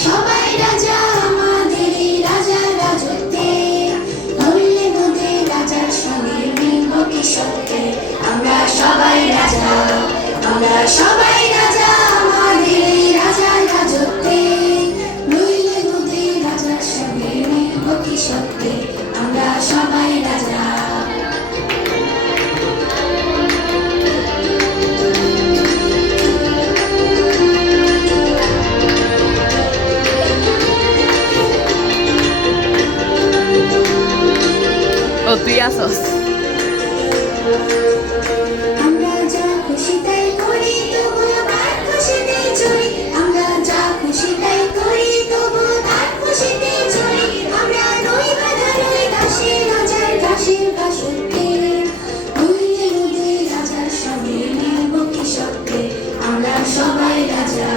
সবাই রাজা আমাদের রাজার রাজত্বে, নইলে নদীর রাজার সঙ্গে মিলব কি সত্যি, আমরা সবাই রাজা। ও তুই আসস আমরা যা খুশি তাই করি, তবু তার খুশিতেই চলি। আমরা যা খুশি তাই করি, তবু তার খুশিতেই চলি। আমরা নই বাধা, নই দাসী, রাজার দাসীর দাসত্বে, নইলে নদীর রাজার সঙ্গে মিলব কি সত্যি, আমরা সবাই রাজা।